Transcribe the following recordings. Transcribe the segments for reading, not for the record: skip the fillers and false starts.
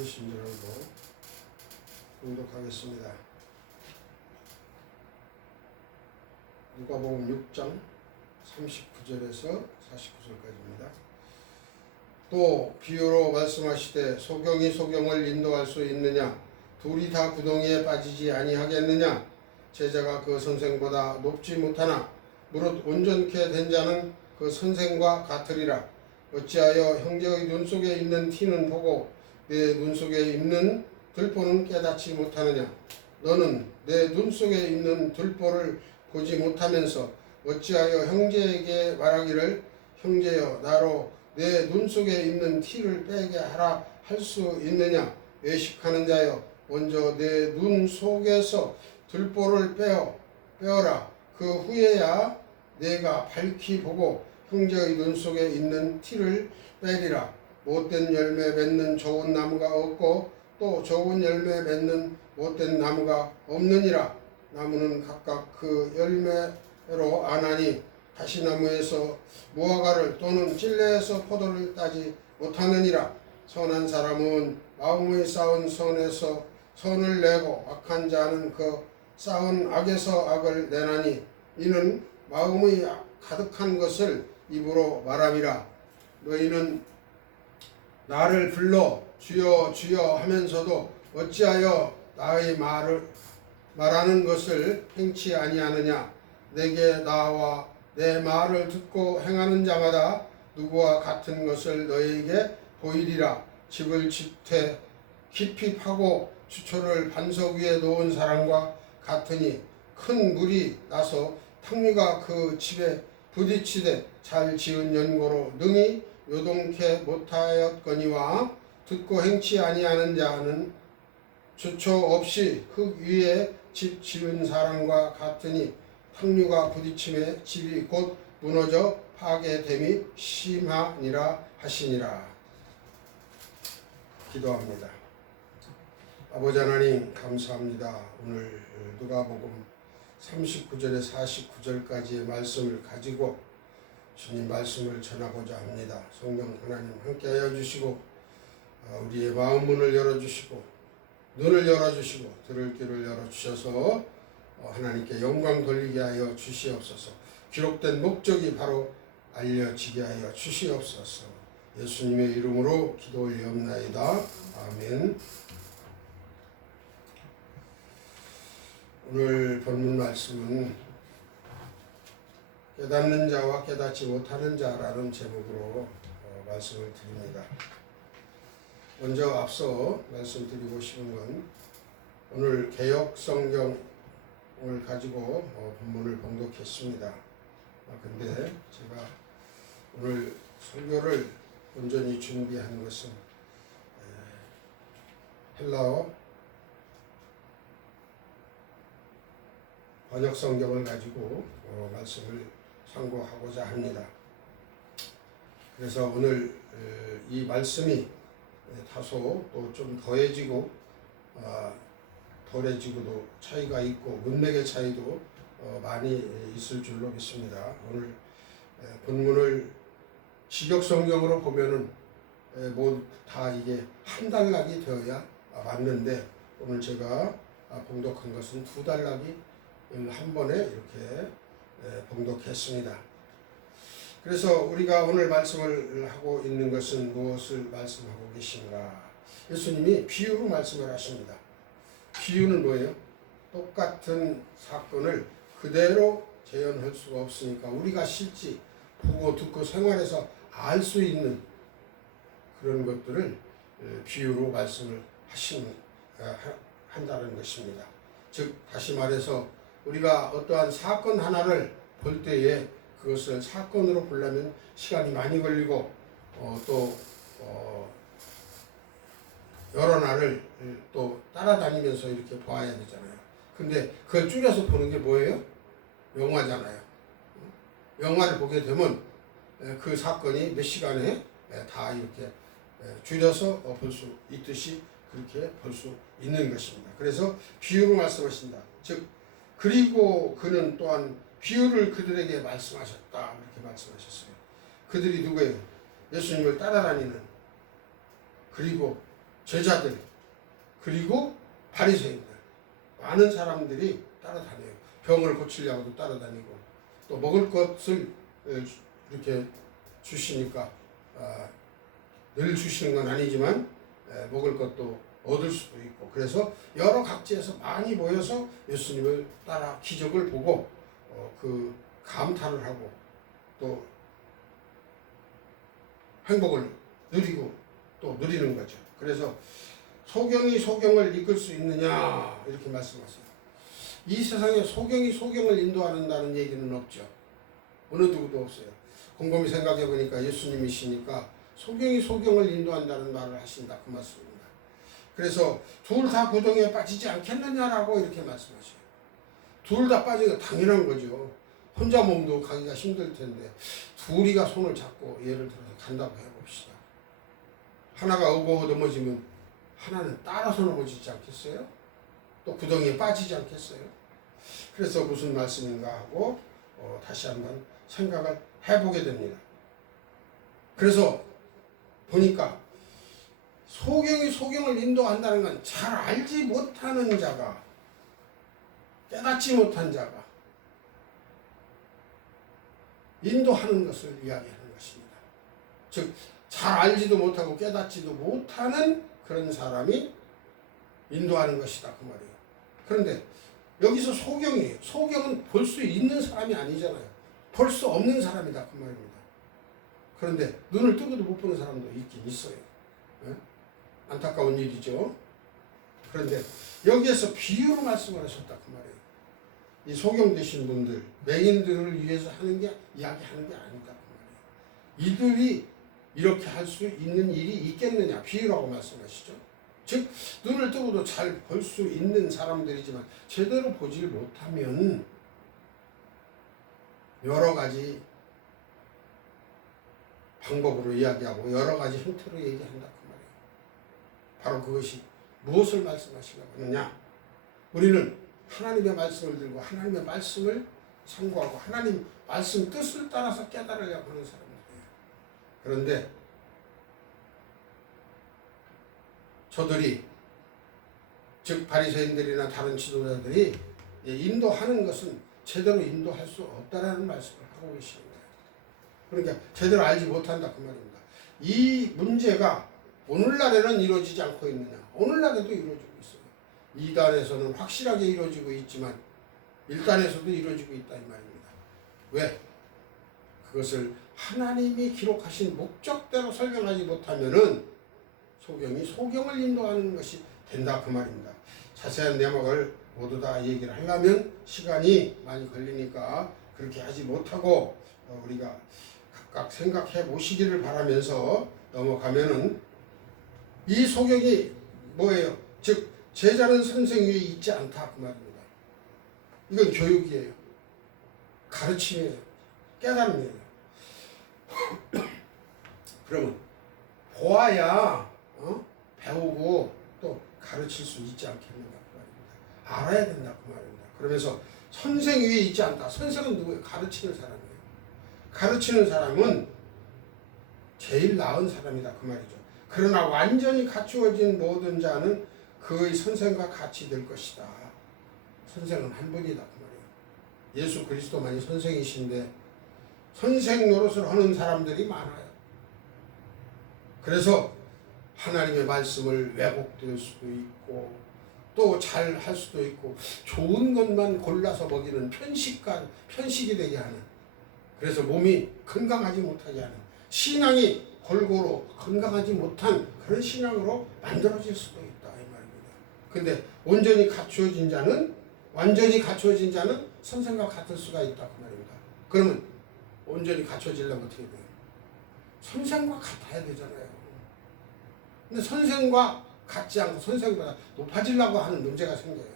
찾으신 줄 알고 봉독하겠습니다. 누가복음 6장 39절에서 49절까지입니다. 또 비유로 말씀하시되 소경이 소경을 인도할 수 있느냐? 둘이 다 구덩이에 빠지지 아니하겠느냐? 제자가 그 선생보다 높지 못하나 무릇 온전케 된 자는 그 선생과 같으리라. 어찌하여 형제의 눈 속에 있는 티는 보고 내 눈 속에 있는 들보는 깨닫지 못하느냐? 너는 내 눈 속에 있는 들보를 보지 못하면서 어찌하여 형제에게 말하기를 형제여 나로 내 눈 속에 있는 티를 빼게 하라 할 수 있느냐? 외식하는 자여 먼저 내 눈 속에서 들보를 빼어라. 그 후에야 내가 밝히 보고 형제의 눈 속에 있는 티를 빼리라. 못된 열매 맺는 좋은 나무가 없고 또 좋은 열매 맺는 못된 나무가 없느니라. 나무는 각각 그 열매로 아나니 가시나무에서 무화과를 또는 찔레에서 포도를 따지 못하느니라. 선한 사람은 마음의 쌓은 선에서 선을 내고 악한 자는 그 쌓은 악에서 악을 내나니 이는 마음의 가득한 것을 입으로 말함이라. 너희는 나를 불러 주여 주여 하면서도 어찌하여 나의 말하는 것을 행치 아니하느냐? 내게 나와 내 말을 듣고 행하는 자마다 누구와 같은 것을 너희에게 보이리라. 집을 짓되 깊이 파고 주초를 반석 위에 놓은 사람과 같으니 큰 물이 나서 탕류가 그 집에 부딪히되 잘 지은 연고로 능히 요동케 못하였거니와 듣고 행치 아니하는 자는 주초 없이 흙 위에 집 지은 사람과 같으니 탕류가 부딪힘에 집이 곧 무너져 파괴됨이 심하니라 하시니라. 기도합니다. 아버지 하나님 감사합니다. 오늘 누가복음 39절에 49절까지의 말씀을 가지고 주님 말씀을 전하고자 합니다. 성령 하나님 함께하여 주시고 우리의 마음 문을 열어주시고 눈을 열어주시고 들을 귀를 열어주셔서 하나님께 영광 돌리게 하여 주시옵소서. 기록된 목적이 바로 알려지게 하여 주시옵소서. 예수님의 이름으로 기도 올리옵나이다. 아멘. 오늘 본문 말씀은 깨닫는 자와 깨닫지 못하는 자라는 제목으로 말씀을 드립니다. 먼저 앞서 말씀드리고 싶은 건 오늘 개역 성경을 가지고 본문을 봉독했습니다. 근데 제가 오늘 설교를 온전히 준비한 것은 헬라어 번역 성경을 가지고 말씀을 상고하고자 합니다. 그래서 오늘 이 말씀이 다소 또 좀 더해지고 덜해지고도 차이가 있고 문맥의 차이도 많이 있을 줄로 믿습니다. 오늘 본문을 직역 성경으로 보면은 뭐 다 이게 한 단락이 되어야 맞는데 오늘 제가 봉독한 것은 두 단락이 한 번에 이렇게 봉독했습니다. 그래서 우리가 오늘 말씀을 하고 있는 것은 무엇을 말씀하고 계신가? 예수님이 비유로 말씀을 하십니다. 비유는 뭐예요? 똑같은 사건을 그대로 재현할 수가 없으니까 우리가 실제 보고 듣고 생활해서 알 수 있는 그런 것들을 비유로 말씀을 한다는 것입니다. 즉 다시 말해서 우리가 어떠한 사건 하나를 볼 때에 그것을 사건으로 보려면 시간이 많이 걸리고 또 여러 날을 또 따라다니면서 이렇게 봐야 되잖아요. 근데 그걸 줄여서 보는 게 뭐예요? 영화잖아요. 영화를 보게 되면 그 사건이 몇 시간에 다 이렇게 줄여서 볼 수 있듯이 그렇게 볼 수 있는 것입니다. 그래서 비유로 말씀하신다. 즉 그리고 그는 또한 비유를 그들에게 말씀하셨다. 이렇게 말씀하셨어요. 그들이 누구예요? 예수님을 따라다니는 그리고 제자들 그리고 바리새인들 많은 사람들이 따라다녀요. 병을 고치려고도 따라다니고 또 먹을 것을 이렇게 주시니까 늘 주시는 건 아니지만 먹을 것도 얻을 수도 있고 그래서 여러 각지에서 많이 모여서 예수님을 따라 기적을 보고 그 감탄을 하고 또 행복을 누리고 또 누리는 거죠. 그래서 소경이 소경을 이끌 수 있느냐 이렇게 말씀하세요. 이 세상에 소경이 소경을 인도한다는 얘기는 없죠. 어느 누구도 없어요. 곰곰이 생각해 보니까 예수님이시니까 소경이 소경을 인도한다는 말을 하신다 그 말씀입니다. 그래서 둘 다 고동에 빠지지 않겠느냐라고 이렇게 말씀하셔요. 둘 다 빠지는 거 당연한 거죠. 혼자 몸도 가기가 힘들 텐데 둘이가 손을 잡고 예를 들어서 간다고 해봅시다. 하나가 오고 넘어지면 하나는 따라서 넘어지지 않겠어요? 또 구덩이에 빠지지 않겠어요? 그래서 무슨 말씀인가 하고 다시 한번 생각을 해보게 됩니다. 그래서 보니까 소경이 소경을 인도한다는 건 잘 알지 못하는 자가 깨닫지 못한 자가 인도하는 것을 이야기하는 것입니다. 즉 잘 알지도 못하고 깨닫지도 못하는 그런 사람이 인도하는 것이다 그 말이에요. 그런데 여기서 소경이에요. 소경은 볼 수 있는 사람이 아니잖아요. 볼 수 없는 사람이다 그 말입니다. 그런데 눈을 뜨고도 못 보는 사람도 있긴 있어요. 네? 안타까운 일이죠. 그런데 여기에서 비유로 말씀을 하셨다 그 말이에요. 이 소경되신 분들, 맹인들을 위해서 하는 게 이야기하는 게 아니다 그 말이에요. 이들이 이렇게 할 수 있는 일이 있겠느냐 비유라고 말씀하시죠. 즉 눈을 뜨고도 잘 볼 수 있는 사람들이지만 제대로 보질 못하면 여러 가지 방법으로 이야기하고 여러 가지 형태로 얘기한다 그 말이에요. 바로 그것이 무엇을 말씀하시려고 하느냐. 우리는 하나님의 말씀을 들고 하나님의 말씀을 참고하고 하나님 말씀 뜻을 따라서 깨달으려고 하는 사람들이에요. 그런데 저들이 즉 바리새인들이나 다른 지도자들이 인도하는 것은 제대로 인도할 수 없다라는 말씀을 하고 계시는 거예요. 그러니까 제대로 알지 못한다 그 말입니다. 이 문제가 오늘날에는 이루어지지 않고 있느냐. 오늘날에도 이루어지고 있어요. 2단에서는 확실하게 이루어지고 있지만 1단에서도 이루어지고 있다 이 말입니다. 왜? 그것을 하나님이 기록하신 목적대로 설명하지 못하면은 소경이 소경을 인도하는 것이 된다 그 말입니다. 자세한 내막을 모두 다 얘기를 하려면 시간이 많이 걸리니까 그렇게 하지 못하고 우리가 각각 생각해 보시기를 바라면서 넘어가면은 이 소경이 뭐예요? 즉 제자는 선생 위에 있지 않다 그 말입니다. 이건 교육이에요. 가르침이에요. 깨달음이에요. 그러면 보아야 배우고 또 가르칠 수 있지 않겠는가 그 말입니다. 알아야 된다 그 말입니다. 그러면서 선생 위에 있지 않다. 선생은 누구예요? 가르치는 사람이에요. 가르치는 사람은 제일 나은 사람이다 그 말이죠. 그러나 완전히 갖추어진 모든 자는 그의 선생과 같이 될 것이다. 선생은 한 분이다 그 말이에요. 예수 그리스도만이 선생이신데 선생 노릇을 하는 사람들이 많아요. 그래서 하나님의 말씀을 왜곡될 수도 있고 또 잘 할 수도 있고 좋은 것만 골라서 먹이는 편식이 되게 하는, 그래서 몸이 건강하지 못하게 하는, 신앙이 골고루 건강하지 못한 그런 신앙으로 만들어질 수도 있다 이 말입니다. 근데 완전히 갖추어진 자는 선생과 같을 수가 있다 그 말입니다. 그러면 온전히 갖춰지려면 어떻게 돼요? 선생과 같아야 되잖아요. 근데 선생과 같지 않고 선생보다 높아지려고 하는 문제가 생겨요.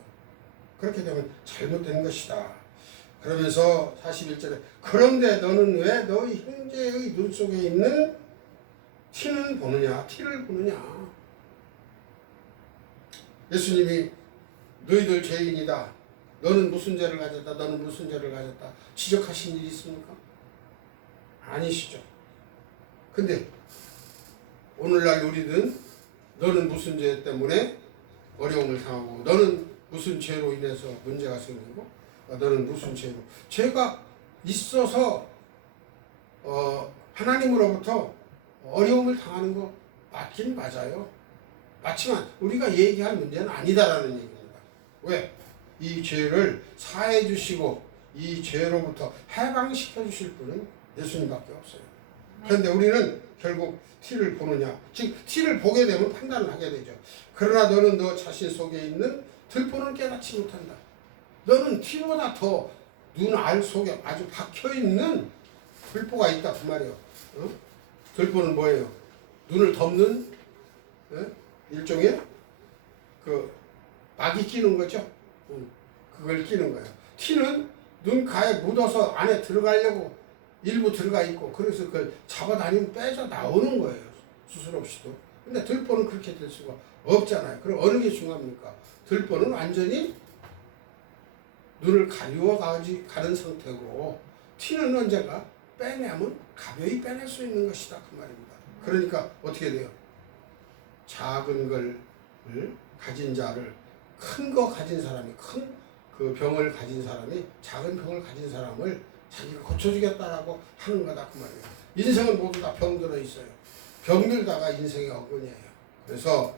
그렇게 되면 잘못된 것이다. 그러면서 41절에 그런데 너는 왜 너희 형제의 눈 속에 있는 티를 보느냐. 예수님이 너희들 죄인이다. 너는 무슨 죄를 가졌다. 너는 무슨 죄를 가졌다. 지적하신 일이 있습니까? 아니시죠. 근데 오늘날 우리는 너는 무슨 죄 때문에 어려움을 당하고 너는 무슨 죄로 인해서 문제가 생기고 너는 무슨 죄가 있어서 하나님으로부터 어려움을 당하는 거 맞긴 맞아요. 맞지만 우리가 얘기할 문제는 아니다라는 얘기입니다. 왜? 이 죄를 사해 주시고 이 죄로부터 해방시켜 주실 분은 예수님밖에 없어요. 그런데 우리는 결국 티를 보느냐, 즉 티를 보게 되면 판단을 하게 되죠. 그러나 너는 너 자신 속에 있는 들보는 깨닫지 못한다. 너는 티보다 더 눈 알 속에 아주 박혀있는 들보가 있다 그 말이에요. 들보는 뭐예요? 눈을 덮는 일종의 그 막이 끼는 거죠. 그걸 끼는 거예요. 티는 눈가에 묻어서 안에 들어가려고 일부 들어가 있고 그래서 그걸 잡아다니면 빼져 나오는 거예요. 수술 없이도. 근데 들보는 그렇게 될 수가 없잖아요. 그럼 어느 게 중요합니까? 들보는 완전히 눈을 가리워 가는 상태고 티는 언젠가 빼내면 가벼이 빼낼 수 있는 것이다 그 말입니다. 그러니까 어떻게 돼요? 작은 걸 가진 자를 큰 거 가진 사람이 큰 그 병을 가진 사람이 작은 병을 가진 사람을 자기가 고쳐주겠다라고 하는 거다 그 말이에요. 인생은 모두 다 병들어 있어요. 병들다가 인생의 어근이에요. 그래서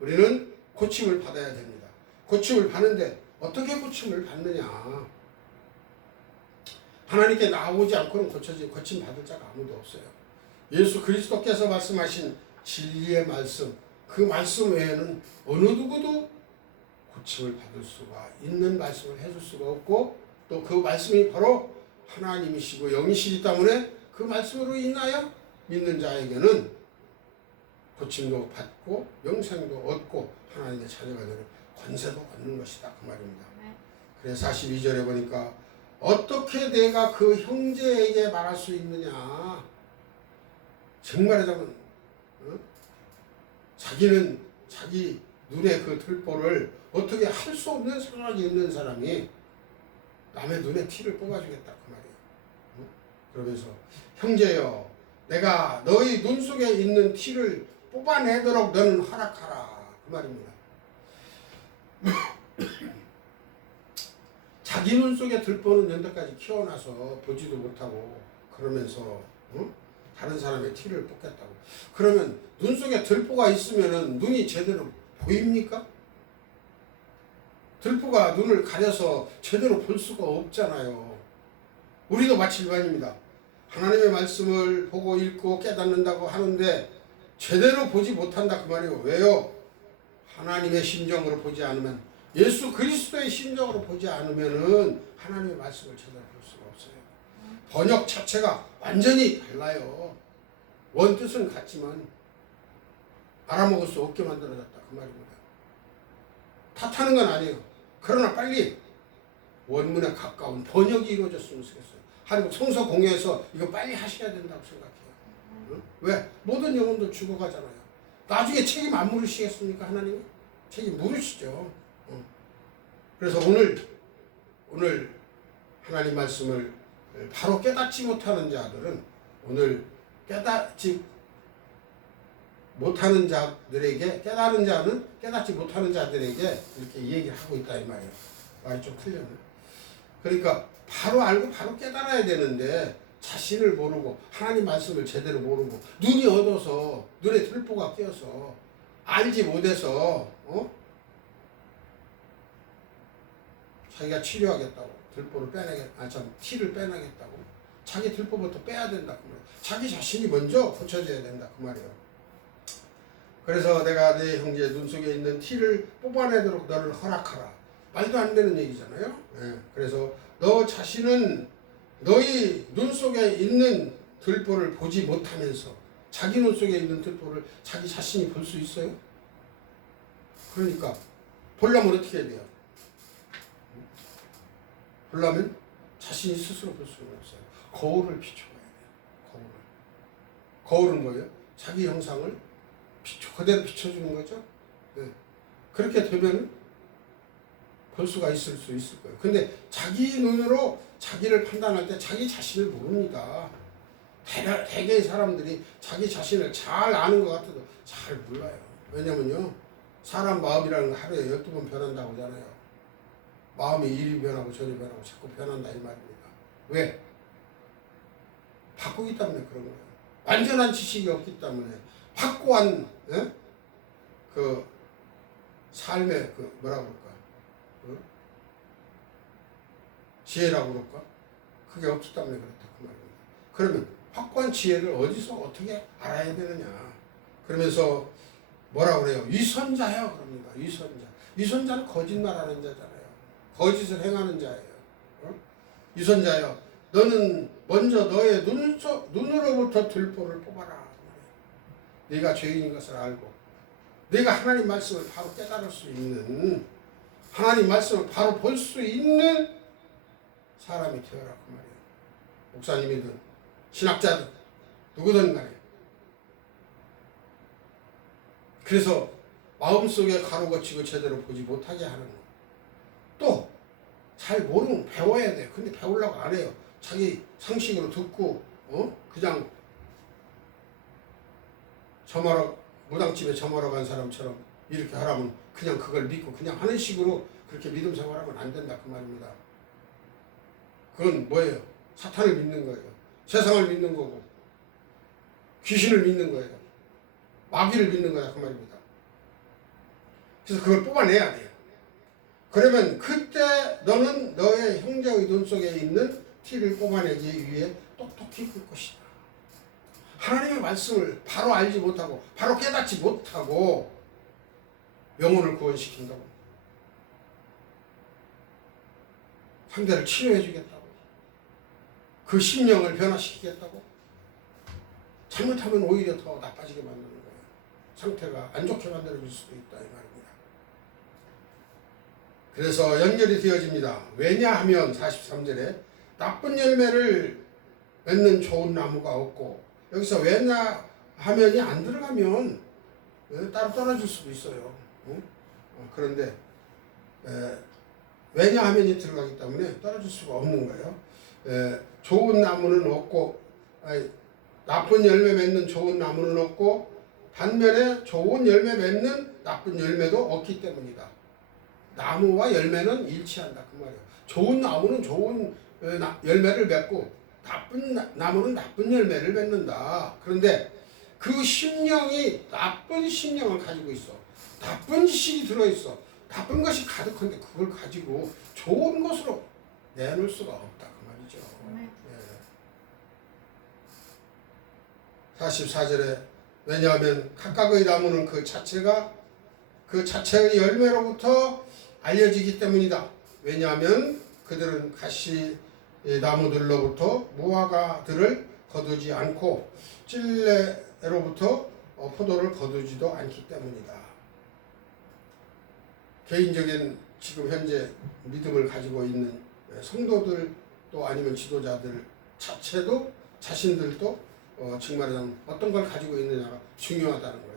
우리는 고침을 받아야 됩니다. 고침을 받는데 어떻게 고침을 받느냐? 하나님께 나오지 않고는 고침 받을 자가 아무도 없어요. 예수 그리스도께서 말씀하신 진리의 말씀, 그 말씀 외에는 어느 누구도 고침을 받을 수가 있는 말씀을 해줄 수가 없고 또 그 말씀이 바로 하나님이시고 영이시기 때문에 그 말씀으로 인하여 믿는 자에게는 고침도 받고 영생도 얻고 하나님의 자녀가 되는 권세도 얻는 것이다 그 말입니다. 그래서 42절에 보니까 어떻게 내가 그 형제에게 말할 수 있느냐. 정말하자면 자기는 자기 눈에 그 들보를 어떻게 할 수 없는 상황이 있는 사람이 남의 눈에 티를 뽑아주겠다 그 말이에요. 그러면서 형제여 내가 너희 눈 속에 있는 티를 뽑아내도록 너는 허락하라 그 말입니다. 자기 눈 속에 들보는 연대까지 키워놔서 보지도 못하고 그러면서 다른 사람의 티를 뽑겠다고. 그러면 눈 속에 들보가 있으면은 눈이 제대로 보입니까? 들보가 눈을 가려서 제대로 볼 수가 없잖아요. 우리도 마찬가지입니다. 하나님의 말씀을 보고 읽고 깨닫는다고 하는데 제대로 보지 못한다 그 말이에요. 왜요? 하나님의 심정으로 보지 않으면, 예수 그리스도의 심정으로 보지 않으면은 하나님의 말씀을 제대로 볼 수가 없어요. 번역 자체가 완전히 달라요. 원뜻은 같지만 알아먹을 수 없게 만들어졌다 그 말입니다. 탓하는 건 아니에요. 그러나 빨리 원문에 가까운 번역이 이루어졌으면 좋겠어요. 한국 성서 공회에서 이거 빨리 하셔야 된다고 생각해요. 왜? 모든 영혼도 죽어가잖아요. 나중에 책임 안 물으시겠습니까? 하나님이? 책임 물으시죠. 그래서 오늘 하나님 말씀을 바로 깨닫지 못하는 자들은 오늘 깨닫지 못하는 자들에게, 깨달은 자는 깨닫지 못하는 자들에게 이렇게 얘기하고 있다 이 말이에요. 말이 좀 틀렸네. 그러니까 바로 알고 바로 깨달아야 되는데 자신을 모르고 하나님 말씀을 제대로 모르고 눈이 어두워서 눈에 들보가 끼어서 알지 못해서 자기가 치료하겠다고 들보를 티를 빼내겠다고 자기 들보부터 빼야 된다 그 말이에요. 자기 자신이 먼저 고쳐져야 된다 그 말이에요. 그래서 내가 네 형제의 눈 속에 있는 티를 뽑아내도록 너를 허락하라. 말도 안 되는 얘기잖아요. 네. 그래서 너 자신은 너희 눈 속에 있는 들보를 보지 못하면서 자기 눈 속에 있는 들보를 자기 자신이 볼 수 있어요? 그러니까 보려면 어떻게 해야 돼요? 보려면 자신이 스스로 볼 수는 없어요. 거울을 비춰봐야 돼요. 거울은 뭐예요? 자기 형상을 그대로 비춰주는 거죠. 네. 그렇게 되면 볼 수가 있을 거예요. 근데 자기 눈으로 자기를 판단할 때 자기 자신을 모릅니다. 대개의 사람들이 자기 자신을 잘 아는 것 같아도 잘 몰라요. 왜냐면요, 사람 마음이라는 거 하루에 12번 변한다고 하잖아요. 마음이 이리 변하고 저리 변하고 자꾸 변한다 이 말입니다. 왜? 바꾸기 때문에 그런 거예요. 완전한 지식이 없기 때문에 확고한 그 삶의 그 뭐라 그럴까? 지혜라고 그럴까? 그게 없기 때문에 그렇다 그 말입니다. 그러면 확고한 지혜를 어디서 어떻게 알아야 되느냐? 그러면서 뭐라 그래요? 위선자요 그럽니다. 위선자. 위선자는 거짓말하는 자잖아요. 거짓을 행하는 자예요. 위선자요. 너는 먼저 너의 눈으로부터 들보를 뽑아라. 네가 죄인인 것을 알고 네가 하나님 말씀을 바로 깨달을 수 있는, 하나님 말씀을 바로 볼 수 있는 사람이 되어라 그 말이에요. 목사님이든 신학자든 누구든 간에. 그래서 마음속에 가로거치고 제대로 보지 못하게 하는 거. 또 잘 모르면 배워야 돼. 근데 배우려고 안 해요. 자기 상식으로 듣고 그냥 무당집에 점하러 간 사람처럼 이렇게 하라면 그냥 그걸 믿고 그냥 하는 식으로 그렇게 믿음 생활하면 안 된다 그 말입니다. 그건 뭐예요? 사탄을 믿는 거예요. 세상을 믿는 거고 귀신을 믿는 거예요. 마귀를 믿는 거야 그 말입니다. 그래서 그걸 뽑아내야 돼요. 그러면 그때 너는 너의 형제의 눈 속에 있는 티를 뽑아내기 위해 똑똑히 볼 것이다. 하나님의 말씀을 바로 알지 못하고 바로 깨닫지 못하고 영혼을 구원시킨다고, 상대를 치료해 주겠다고, 그 심령을 변화시키겠다고, 잘못하면 오히려 더 나빠지게 만드는 거예요. 상태가 안 좋게 만들어질 수도 있다 이 말입니다. 그래서 연결이 되어집니다. 왜냐하면 43절에 나쁜 열매를 맺는 좋은 나무가 없고, 여기서 왜냐하면이 안 들어가면 따로 떨어질 수도 있어요. 그런데 왜냐하면이 들어가기 때문에 떨어질 수가 없는 거예요. 좋은 나무는 없고, 나쁜 열매 맺는 좋은 나무는 없고, 반면에 좋은 열매 맺는 나쁜 열매도 없기 때문이다. 나무와 열매는 일치한다 그 말이에요. 좋은 나무는 좋은 열매를 맺고 나쁜 나무는 나쁜 열매를 맺는다. 그런데 그 심령이 나쁜 심령을 가지고 있어. 나쁜 지식이 들어있어. 나쁜 것이 가득한데 그걸 가지고 좋은 것으로 내놓을 수가 없다 그 말이죠. 네. 44절에 왜냐하면 각각의 나무는 그 자체의 열매로부터 알려지기 때문이다. 왜냐하면 그들은 가시 나무들로부터 무화과들을 거두지 않고 찔레로부터 포도를 거두지도 않기 때문이다. 개인적인 지금 현재 믿음을 가지고 있는 성도들 또 아니면 지도자들 자신들도 정말은 어떤 걸 가지고 있느냐가 중요하다는 거예요.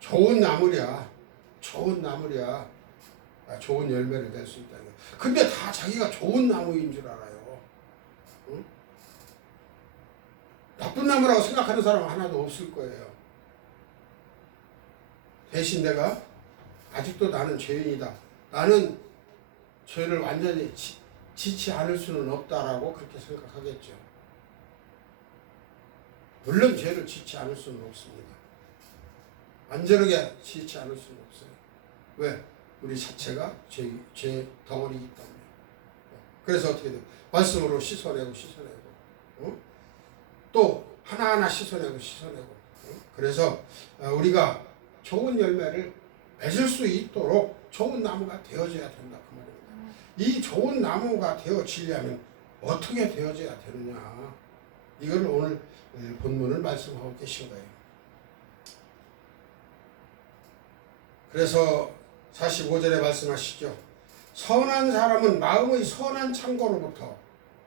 좋은 나무랴 좋은 열매를 낼 수 있다. 근데 다 자기가 좋은 나무인 줄 알아요. 응? 나쁜 나무라고 생각하는 사람은 하나도 없을 거예요. 대신 내가 아직도 나는 죄인이다. 나는 죄를 완전히 짓지 않을 수는 없다라고 그렇게 생각하겠죠. 물론 죄를 짓지 않을 수는 없습니다. 완전하게 짓지 않을 수는 없어요. 왜? 우리 자체가 죄 덩어리이기 때문에. 그래서 어떻게 돼요? 말씀으로 씻어내고 또 하나하나 씻어내고 그래서 우리가 좋은 열매를 맺을 수 있도록 좋은 나무가 되어져야 된다 그 말입니다. 이 좋은 나무가 되어지려면 어떻게 되어져야 되느냐, 이걸 오늘 본문을 말씀하고 계신 거예요. 그래서 45절에 말씀하시죠. 선한 사람은 마음의 선한 창고로부터,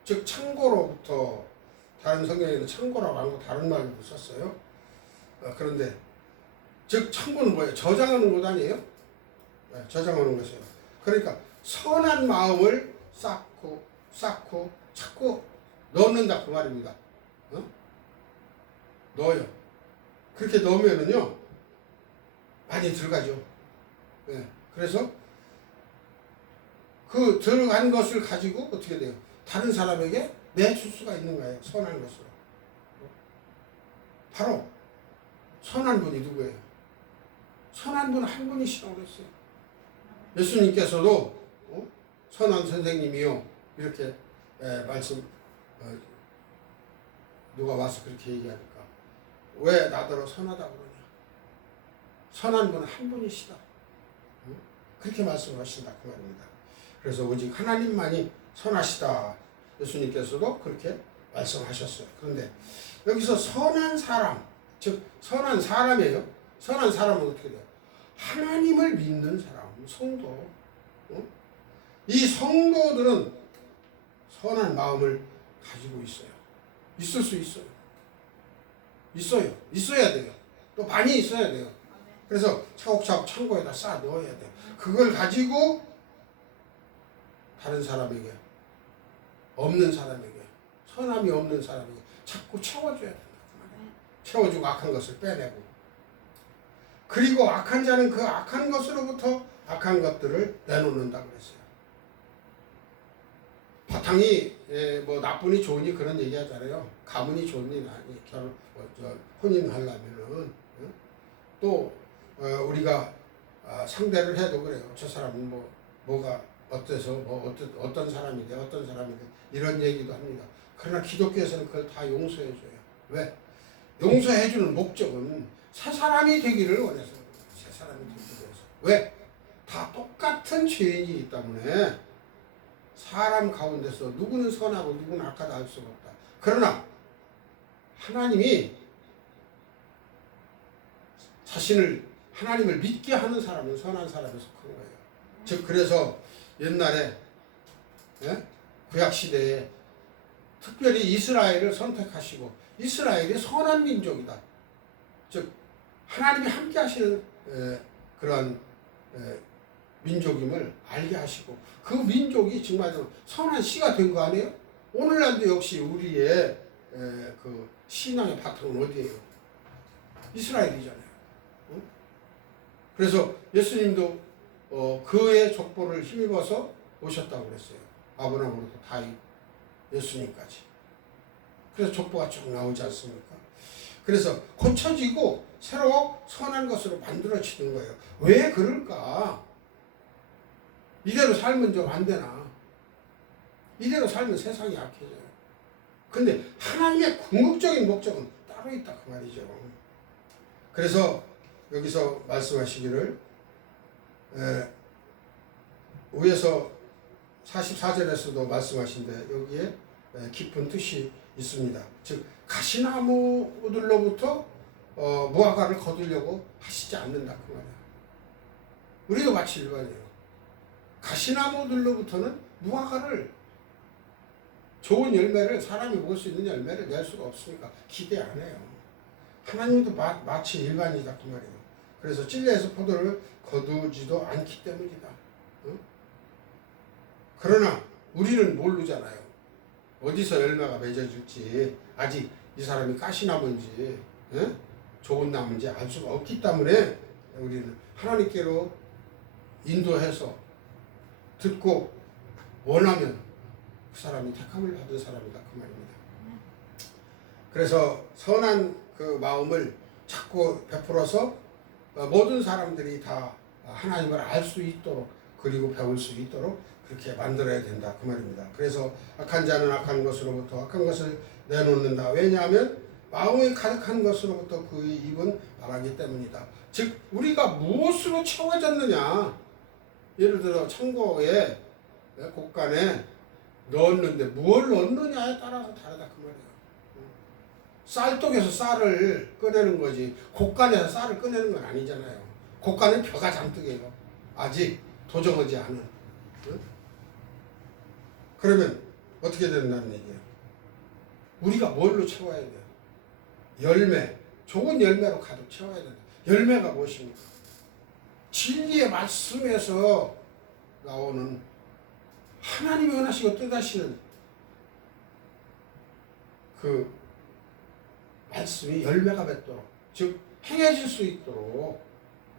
즉 창고로부터, 다른 성경에는 창고라고 하고 다른 말도 썼어요. 그런데 즉 창고는 뭐예요? 저장하는 곳 아니에요? 네, 저장하는 것이에요. 그러니까 선한 마음을 쌓고 자꾸 넣는다 그 말입니다. 넣어요. 그렇게 넣으면은요 많이 들어가죠. 예. 그래서 그 들어간 것을 가지고 어떻게 돼요? 다른 사람에게 내줄 수가 있는 거예요. 선한 것으로. 바로 선한 분이 누구예요? 선한 분 한 분이시라고 그랬어요. 예수님께서도 선한 선생님이요 이렇게 말씀 누가 와서 그렇게 얘기하니까 왜 나더러 선하다고 그러냐. 선한 분은 한 분이시다. 그렇게 말씀하신다 그 말입니다. 그래서 오직 하나님만이 선하시다. 예수님께서도 그렇게 말씀하셨어요. 그런데 여기서 선한 사람, 즉 선한 사람이에요. 선한 사람은 어떻게 돼요? 하나님을 믿는 사람, 성도. 이 성도들은 선한 마음을 가지고 있어요. 있을 수 있어요. 있어요. 있어야 돼요. 또 많이 있어야 돼요. 그래서 차곡차곡 창고에다 쌓아 넣어야 돼요. 그걸 가지고 다른 사람에게, 없는 사람에게, 선함이 없는 사람에게 자꾸 채워줘야 된다. 채워주고 악한 것을 빼내고. 그리고 악한 자는 그 악한 것으로부터 악한 것들을 내놓는다 그랬어요. 바탕이 뭐 나쁘니 좋으니 그런 얘기 하잖아요. 가문이 좋니 나니 결혼 혼인하려면은 또 우리가 상대를 해도 그래요. 저 사람은 뭐가 어때서 어떤 사람이 돼 어떤 사람이 돼 이런 얘기도 합니다. 그러나 기독교에서는 그걸 다 용서해 줘요. 왜? 용서해 주는 목적은 새 사람이 되기를 원해서 새 사람이 되기 위해서. 왜? 다 똑같은 죄인이기 때문에 사람 가운데서 누구는 선하고 누구는 악하다 할 수가 없다. 그러나 하나님이 자신을 하나님을 믿게 하는 사람은 선한 사람에 속한 거예요. 즉 그래서 옛날에 구약 시대에 특별히 이스라엘을 선택하시고 이스라엘이 선한 민족이다. 즉 하나님이 함께 하시는 그러한 민족임을 알게 하시고 그 민족이 정말 선한 씨가 된 거 아니에요? 오늘날도 역시 우리의 그 신앙의 바탕은 어디예요? 이스라엘이잖아요. 그래서 예수님도 그의 족보를 힘입어서 오셨다고 그랬어요. 아브라함으로부터 다윗, 예수님까지. 그래서 족보가 쭉 나오지 않습니까? 그래서 고쳐지고 새로 선한 것으로 만들어지는 거예요. 왜 그럴까? 이대로 살면 좀 안 되나? 이대로 살면 세상이 약해져요. 근데 하나님의 궁극적인 목적은 따로 있다 그 말이죠. 그래서 여기서 말씀하시기를 위에서 44절에서도 말씀하신데 여기에 깊은 뜻이 있습니다. 즉 가시나무들로부터 무화과를 거두려고 하시지 않는다 그 말이에요. 우리도 마치 일반이에요. 가시나무들로부터는 무화과를 좋은 열매를 사람이 먹을 수 있는 열매를 낼 수가 없으니까 기대 안 해요. 하나님도 마치 일반이다 그 말이에요. 그래서 찔레에서 포도를 거두지도 않기 때문이다. 그러나 우리는 모르잖아요. 어디서 열매가 맺어질지 아직 이 사람이 가시나무인지 좋은 나무인지 알 수가 없기 때문에 우리는 하나님께로 인도해서 듣고 원하면 그 사람이 택함을 받은 사람이다 그 말입니다. 그래서 선한 그 마음을 자꾸 베풀어서 모든 사람들이 다 하나님을 알 수 있도록 그리고 배울 수 있도록 그렇게 만들어야 된다 그 말입니다. 그래서 악한 자는 악한 것으로부터 악한 것을 내놓는다. 왜냐하면 마음이 가득한 것으로부터 그의 입은 말하기 때문이다. 즉 우리가 무엇으로 채워졌느냐. 예를 들어 창고에 곡간에 넣었는데 무엇을 넣느냐에 따라서 다르다 그 말이에요. 쌀독에서 쌀을 꺼내는 거지 곡간에서 쌀을 꺼내는 건 아니잖아요. 곡간은 벼가 잔뜩해요. 아직 도정하지 않은. 그러면 어떻게 된다는 얘기예요? 우리가 뭘로 채워야 돼요? 열매, 좋은 열매로 가득 채워야 된다. 열매가 무엇입니까? 진리의 말씀에서 나오는 하나님이 원하시고 뜻하시는 그 말씀이 열매가 맺도록, 즉 행해질 수 있도록,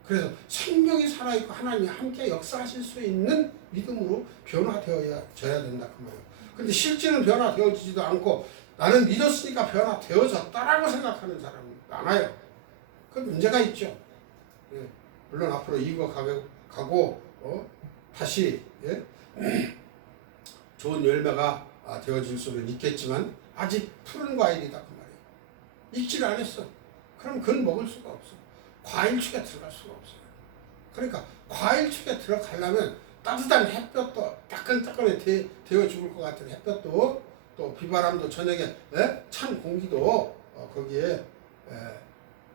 그래서 생명이 살아있고 하나님이 함께 역사하실 수 있는 믿음으로 변화되어져야 된다 그 말이에요. 근데 실제는 변화되어지지도 않고 나는 믿었으니까 변화되어졌다라고 생각하는 사람이 많아요. 그 문제가 있죠. 예. 물론 앞으로 가고 다시 좋은 열매가 되어질 수는 있겠지만 아직 푸른 과일이다 그 말이에요. 익지를 않았어. 그럼 그건 먹을 수가 없어. 과일축에 들어갈 수가 없어요. 그러니까 과일축에 들어가려면 따뜻한 햇볕도 따끈따끈해 되어 죽을 것 같은 햇볕도 또 비바람도 저녁에 찬 공기도 거기에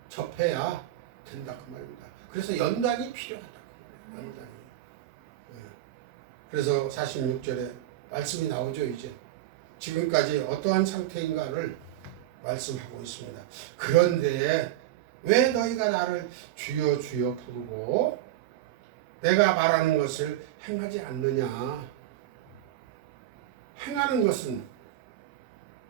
접해야 된다 그 말입니다. 그래서 연단이 필요하다 그 말이에요. 연단이. 그래서 46절에 말씀이 나오죠. 이제 지금까지 어떠한 상태인가를 말씀하고 있습니다. 그런데 왜 너희가 나를 주여 주여 부르고 내가 말하는 것을 행하지 않느냐. 행하는 것은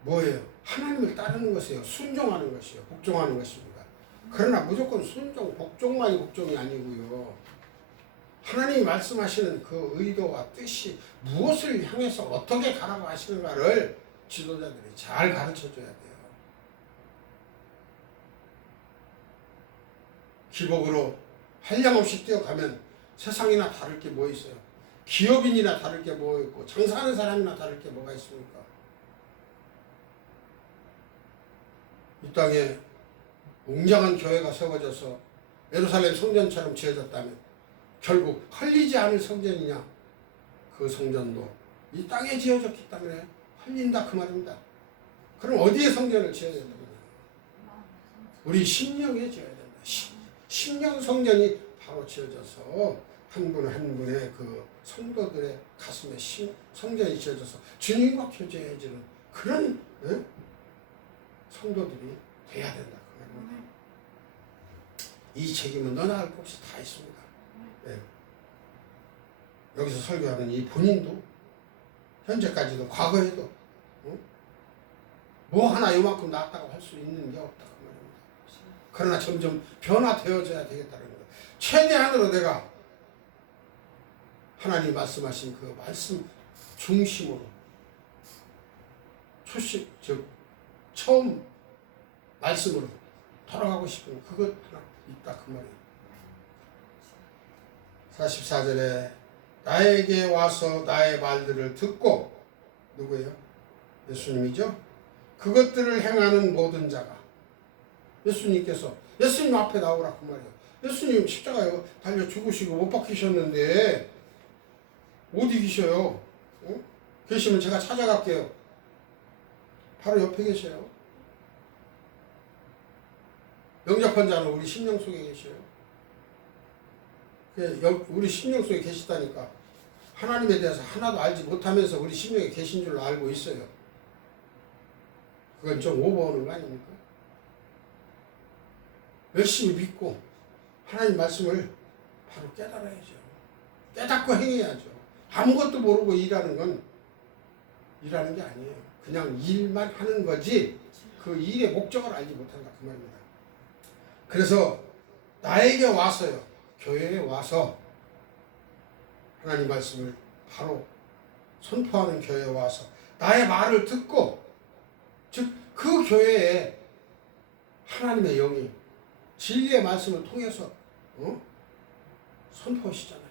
뭐예요? 하나님을 따르는 것이에요. 순종하는 것이에요. 복종하는 것입니다. 그러나 무조건 순종, 복종만이 복종이 아니고요. 하나님이 말씀하시는 그 의도와 뜻이 무엇을 향해서 어떻게 가라고 하시는가를 지도자들이 잘 가르쳐줘야 돼요. 기복으로 한량없이 뛰어가면 세상이나 다를 게 뭐 있어요? 기업인이나 다를 게 뭐 있고 장사하는 사람이나 다를 게 뭐가 있습니까? 이 땅에 웅장한 교회가 세워져서 예루살렘 성전처럼 지어졌다면 결국 헐리지 않을 성전이냐? 그 성전도 이 땅에 지어졌기 때문에 헐린다 그 말입니다. 그럼 어디에 성전을 지어야 된다고요? 우리 심령에 지어야 된다. 심령 성전이 바로 지어져서 한 분 한 분의 그 성도들의 가슴에 성전이 지어져서 주님과 교제해지는 그런 성도들이 돼야 된다 그 말입니다. 이 책임은 너나 할 것 없이 다 있습니다. 네. 여기서 설교하는 이 본인도 현재까지도 과거에도 뭐 하나 요만큼 낫다고 할 수 있는 게 없다 그 말입니다. 그러나 점점 변화되어져야 되겠다는 거예요. 최대한으로 내가 하나님 말씀하신 그 말씀 중심으로 처음 말씀으로 돌아가고 싶은 그것 하나 있다 그 말이에요. 44절에 나에게 와서 나의 말들을 듣고 누구예요? 예수님이죠. 그것들을 행하는 모든 자가 예수님께서 예수님 앞에 나오라 그 말이에요. 예수님 십자가에 달려 죽으시고 못 박히셨는데 어디 계셔요? 계시면 제가 찾아갈게요. 바로 옆에 계셔요. 영접한 자는 우리 심령 속에 계셔요. 우리 심령 속에 계시다니까 하나님에 대해서 하나도 알지 못하면서 우리 심령에 계신 줄로 알고 있어요. 그건 좀 오버하는 거 아닙니까? 열심히 믿고 하나님 말씀을 바로 깨달아야죠. 깨닫고 행해야죠. 아무것도 모르고 일하는 건 일하는 게 아니에요. 그냥 일만 하는 거지 그 일의 목적을 알지 못한다 그 말입니다. 그래서 나에게 와서요. 교회에 와서 하나님 말씀을 바로 선포하는 교회에 와서 나의 말을 듣고 즉 그 교회에 하나님의 영이 진리의 말씀을 통해서 선포하시잖아요.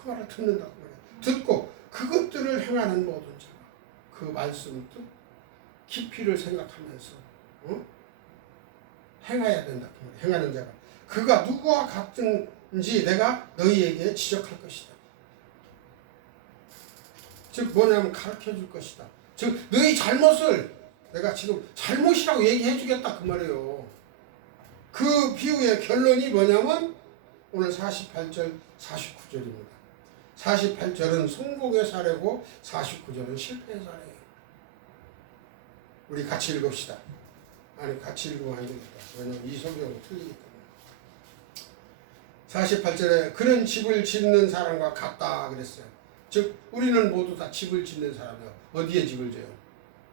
그 말을 듣는다고 말해요. 듣고 그것들을 행하는 모든 자가 그 말씀을 듣고 깊이를 생각하면서 행해야 된다. 그 말이에요. 행하는 자가 그가 누구와 같은지 내가 너희에게 지적할 것이다. 즉 뭐냐면 가르쳐 줄 것이다. 즉 너희 잘못을 내가 지금 잘못이라고 얘기해 주겠다 그 말이에요. 그 비유의 결론이 뭐냐면 오늘 48절 49절입니다. 48절은 성공의 사례고 49절은 실패의 사례예요. 우리 같이 읽읍시다. 아니 같이 읽으면 안 되겠다. 왜냐면 이 성경은 틀리기 때문에. 48절에 그는 집을 짓는 사람과 같다 그랬어요. 즉 우리는 모두 다 집을 짓는 사람이에요. 어디에 집을 져요?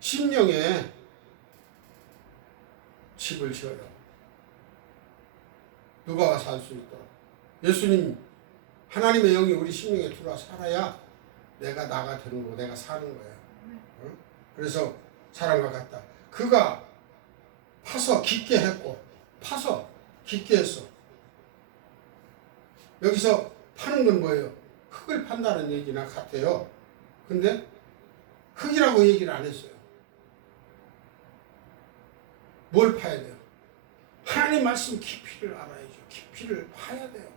심령에 집을 지어요. 누가 와서 살 수 있도록. 예수님 하나님의 영이 우리 심령에 들어와 살아야 내가 나가 되는 거고 내가 사는 거예요. 어? 그래서 사람과 같다. 그가 파서 깊게 했고 파서 깊게 했어. 여기서 파는 건 뭐예요? 흙을 판다는 얘기나 같아요. 근데 흙이라고 얘기를 안 했어요. 뭘 파야 돼요? 하나님 말씀 깊이를 알아야죠. 깊이를 파야 돼요.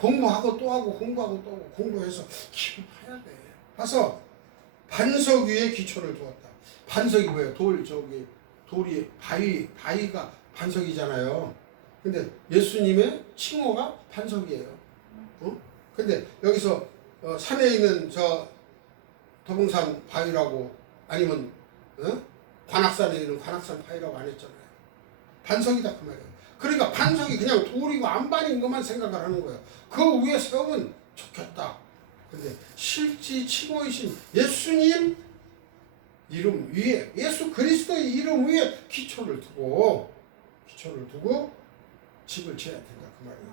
공부하고 또 하고 공부하고 또 하고 공부해서 깊이 파야 돼. 파서 반석 위에 기초를 두었다. 반석이 뭐예요? 돌이 바위가 반석이잖아요. 근데 예수님의 칭호가 반석이에요. 근데 여기서 산에 있는 저 도봉산 바위라고 아니면 관악산에 있는 관악산 바위라고 안 했잖아요. 반석이다 그 말이에요. 그러니까 반석이 그냥 돌이고 안반인 것만 생각을 하는 거예요. 그 위에 세우면 좋겠다. 근데 실제 칭호이신 예수님 이름 위에 예수 그리스도의 이름 위에 기초를 두고 집을 지어야 된다 그 말이에요.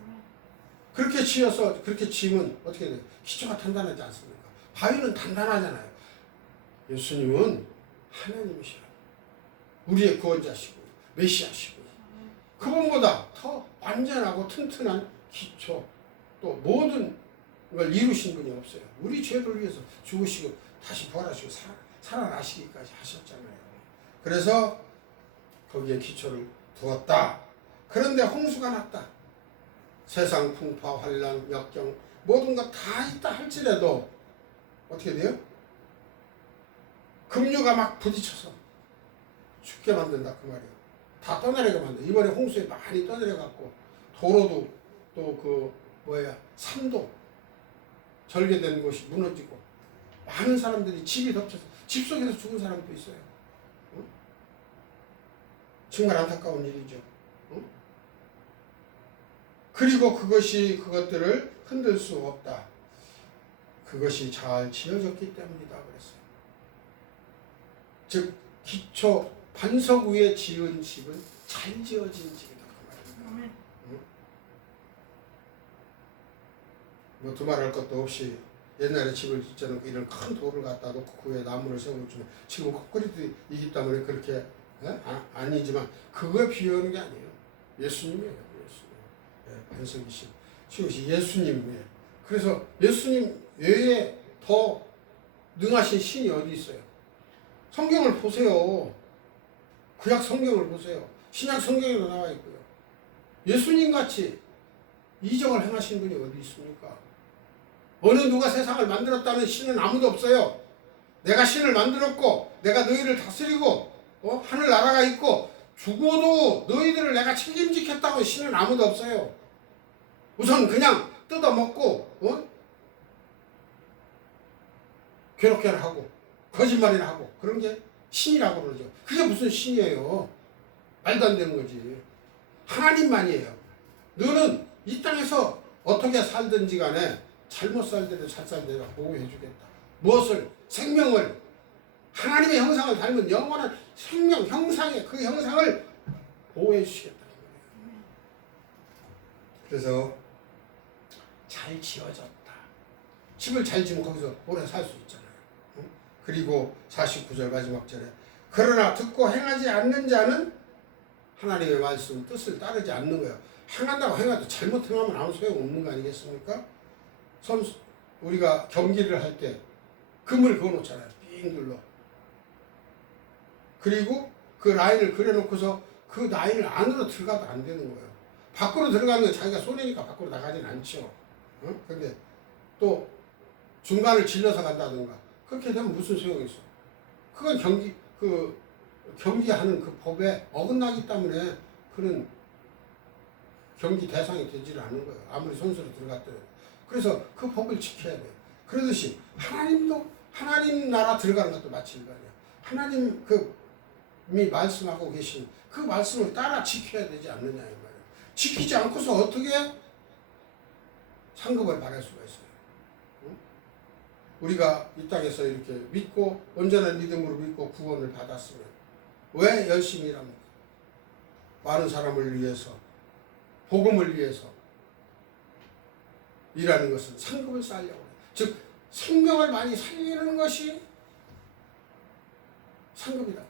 그렇게 지어서 그렇게 지으면 어떻게 돼요? 기초가 단단하지 않습니까? 바위는 단단하잖아요. 예수님은 하나님이시라. 우리의 구원자시고 메시아시고 그분보다 더 완전하고 튼튼한 기초 또 모든 걸 이루신 분이 없어요. 우리 죄를 위해서 죽으시고 다시 부활하시고 살아나시기까지 하셨잖아요. 그래서 거기에 기초를 두었다. 그런데 홍수가 났다. 세상 풍파, 환란, 역경 모든 것 다 있다 할지라도 어떻게 돼요? 급류가 막 부딪혀서 죽게 만든다 그 말이에요. 다 떠내려가 만든다. 이번에 홍수에 많이 떠내려갔고 도로도 또 산도 절개된 곳이 무너지고 많은 사람들이 집이 덮쳐서 집 속에서 죽은 사람도 있어요. 정말 안타까운 일이죠. 그리고 그것들을 흔들 수 없다. 그것이 잘 지어졌기 때문이다 그랬어요. 즉 기초 반석 위에 지은 집은 잘 지어진 집이다 그 말입니다. 뭐 두말할 것도 없이 옛날에 집을 짓자는 이런 큰 돌을 갖다 놓고 그 위에 나무를 세워놓지만 지금 콘크리트이기 때문에 그렇게 아니지만 그거에 비유하는 게 아니에요. 예수님이에요. 예수님. 반석이신 지으신 예수님이에요. 그래서 예수님 외에 더 능하신 신이 어디 있어요? 성경을 보세요. 구약 성경을 보세요. 신약 성경에도 나와 있고요. 예수님같이 이적을 행하신 분이 어디 있습니까? 어느 누가 세상을 만들었다는 신은 아무도 없어요. 내가 신을 만들었고 내가 너희를 다스리고 하늘 나라가 있고 죽어도 너희들을 내가 책임지겠다고 신은 아무도 없어요. 우선 그냥 뜯어먹고 괴롭게나 하고 거짓말이나 하고 그런 게 신이라고 그러죠. 그게 무슨 신이에요. 말도 안 되는 거지. 하나님만이에요. 너는 이 땅에서 어떻게 살든지 간에 잘못 살더라도 잘 살더라도 보호해 주겠다. 무엇을? 생명을. 하나님의 형상을 닮은 영원한 생명 형상의 그 형상을 보호해 주시겠다. 그래서 잘 지어졌다. 집을 잘 지으면 거기서 오래 살 수 있잖아요. 그리고 49절 마지막 절에 그러나 듣고 행하지 않는 자는 하나님의 말씀 뜻을 따르지 않는 거예요. 행한다고 행해도 잘못 행하면 아무 소용없는 거 아니겠습니까? 우리가 경기를 할 때 금을 그어놓잖아요. 삥 둘러. 그리고 그 라인을 그려놓고서 그 라인을 안으로 들어가도 안 되는 거예요. 밖으로 들어가는 건 자기가 손해니까 밖으로 나가진 않죠. 근데 또 중간을 질러서 간다든가 그렇게 되면 무슨 소용이 있어? 그건 경기하는 그 법에 어긋나기 때문에 그런 경기 대상이 되지를 않는 거예요. 아무리 선수로 들어갔더라도. 그래서 그 법을 지켜야 돼요. 그러듯이 하나님도 하나님 나라 들어가는 것도 마찬가지예요. 하나님이 말씀하고 계신 그 말씀을 따라 지켜야 되지 않느냐 이 말이에요. 지키지 않고서 어떻게 상급을 받을 수가 있어요. 우리가 이 땅에서 이렇게 믿고 온전한 믿음으로 믿고 구원을 받았으면 왜 열심히 일합니까? 많은 사람을 위해서, 복음을 위해서 일하는 것은 상급을 쌓으려고 해요. 즉 생명을 많이 살리는 것이 상급이다.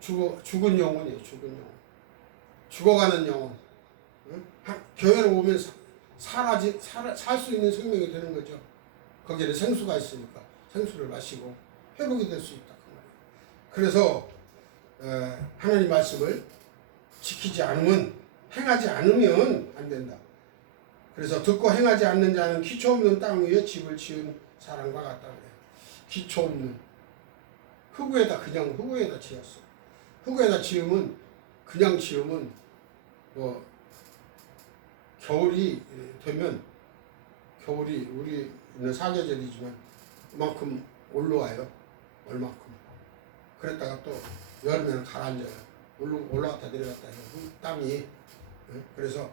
죽은 영혼이에요. 죽은 영혼. 죽어가는 영혼. 교회로 오면 살 수 있는 생명이 되는 거죠. 거기에는 생수가 있으니까 생수를 마시고 회복이 될 수 있다. 그래서 하나님 말씀을 지키지 않으면, 행하지 않으면 안 된다. 그래서 듣고 행하지 않는 자는 기초 없는 땅 위에 집을 지은 사람과 같다 그래요. 기초 없는 흙에다, 그냥 흙에다 지었어. 흙에다 지으면, 그냥 지으면 뭐 겨울이 되면, 겨울이 우리는 사계절이지만 그만큼 올라와요. 얼마큼. 그랬다가 또 여름에는 가라앉아요. 올라갔다 내려갔다 해요. 땅이. 그래서